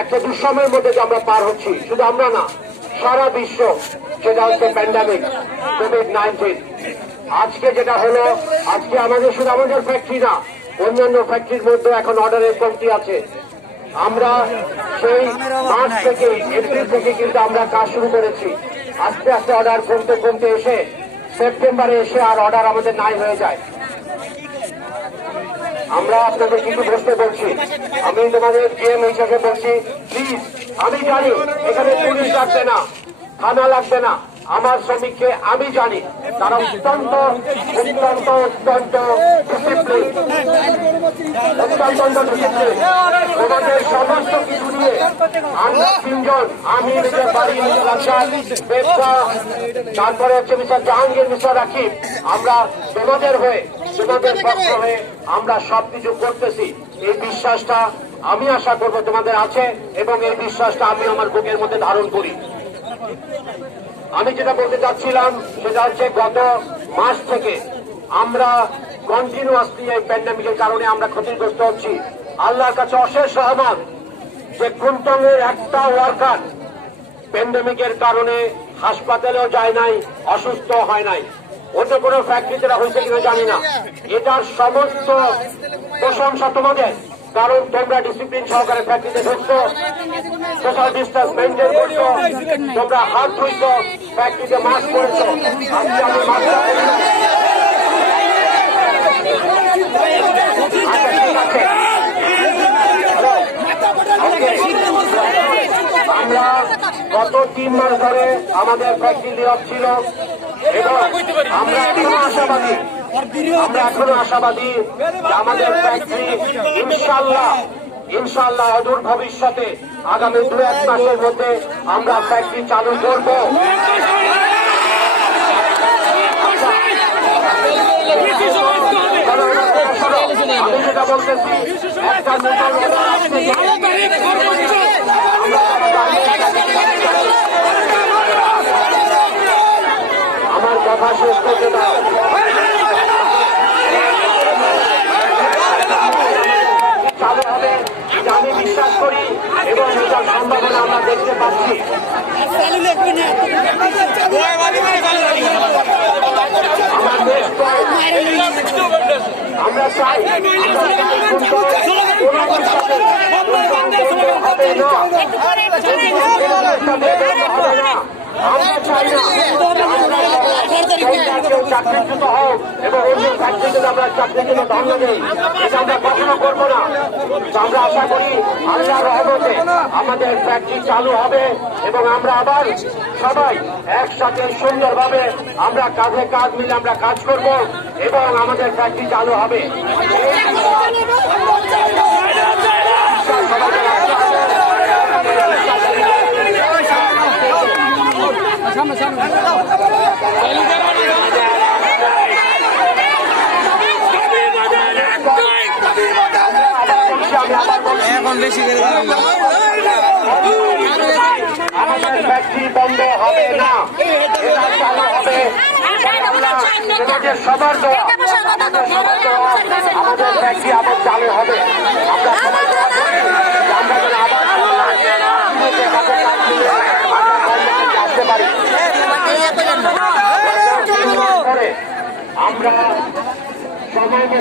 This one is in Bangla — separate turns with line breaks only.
একটা দুঃসময়ের মধ্যে যে আমরা পার হচ্ছি, শুধু আমরা না, সারা বিশ্ব সেটা হচ্ছে প্যান্ডামিক কোভিড নাইন্টিন আজকে যেটা হলো, আজকে আমাদের শুধু আমাদের ফ্যাক্টরি না, অন্যান্য ফ্যাক্টরির মধ্যে এখন অর্ডারের কমতি আছে। আমরা সেই মার্চ থেকে এপ্রিল থেকে কিন্তু আমরা কাজ শুরু করেছি। আস্তে আস্তে অর্ডার কমতে কমতে এসে সেপ্টেম্বরে এসে আর অর্ডার আমাদের নাই হয়ে যায়। আমরা আপনাদের কিছু বসতে বলছি। আমি তোমাদের জিএম হিসাবে বলছি প্লিজ আমি জানি, এখানে পুলিশ লাগবে না, থানা লাগবে না, আমার শ্রমিককে আমি জানি। তারা অত্যন্ত অত্যন্ত অত্যন্ত তোমাদের সমস্ত কিছু নিয়ে আমরা তিনজন, আমি তারপরে হচ্ছে মিস্টার জাহাঙ্গীর মিস্টার রাকিব। আমরা তোমাদের হয়ে তোমাদের পক্ষ হয়ে আমরা সবকিছু করতেছি। এই বিশ্বাসটা আমি আশা করব তোমাদের আছে এবং এই বিশ্বাসটা আমি আমার বুকের মধ্যে ধারণ করি। আমি যেটা বলতে চাচ্ছিলাম সেটা হচ্ছে গত মাস থেকে আমরা কন্টিনিউয়াসলি এই প্যান্ডামিকের কারণে আমরা ক্ষতিগ্রস্ত হচ্ছি। আল্লাহর কাছে অশেষ রহমান যে কুন্তলের একটা ওয়ার্কার প্যান্ডামিকের কারণে হাসপাতালেও যায় নাই অসুস্থ হয় নাই। অন্য কোনো ফ্যাক্টরিতে হয়েছে কিনা জানি না। এটার সমস্ত প্রশংসা তোমাদের। কারণ তোমরা ডিসিপ্লিন সহকারে ফ্যাক্টরিতে ঢুকছো সোশ্যাল ডিস্টেন্স মেনটেন করছ, তোমরা হাত ধুইছো ফ্যাক্টরিতে মাস্ক পরেছো। আমরা গত তিন মাস ধরে আমাদের ফ্যাক্টরি অফ ছিল। আমরা এখনও আশাবাদী। আমরা এখনও আশাবাদী আমাদের ফ্যাক্টরি ইনশাল্লাহ ইনশাল্লাহ অদূর ভবিষ্যতে আগামী দু এক মাসের মধ্যে আমরা ফ্যাক্টরি চালু করব। আমি যেটা বলতেছি একটা নতুন order আসছে। আমার কথা শেষ করতে দাও চালু হবে এটা আমি বিশ্বাস করি এবং এটার সম্ভাবনা আমরা দেখতে পাচ্ছি। আমার চাই আমরা হবে না। চাকরিচ্যুত হোক এবং অন্য চাকরিতে আমরা জন্য ধন্য নেই এটা আমরা কখনো করব না আমরা আশা করি আল্লাহ রহমতে আমাদের ফ্যাক্টরি চালু হবে এবং আমরা আবার সবাই একসাথে সুন্দরভাবে আমরা কাঁধে কাঁধ মিলে আমরা কাজ করব এবং আমাদের ফ্যাক্টরি চালু হবে। সবাইকে রাখতে হবে। আমি আবার বলছি
এখন বেশি করে
আমাদের ফ্যাক্টরি বন্ধ হবে না। এটা চালু হবে সবার দোয়া আমাদের ফ্যাক্টরি আবার চালু হবে আমরা সবাই আমরা যেন আবার আসতে পারি আমরা সবাই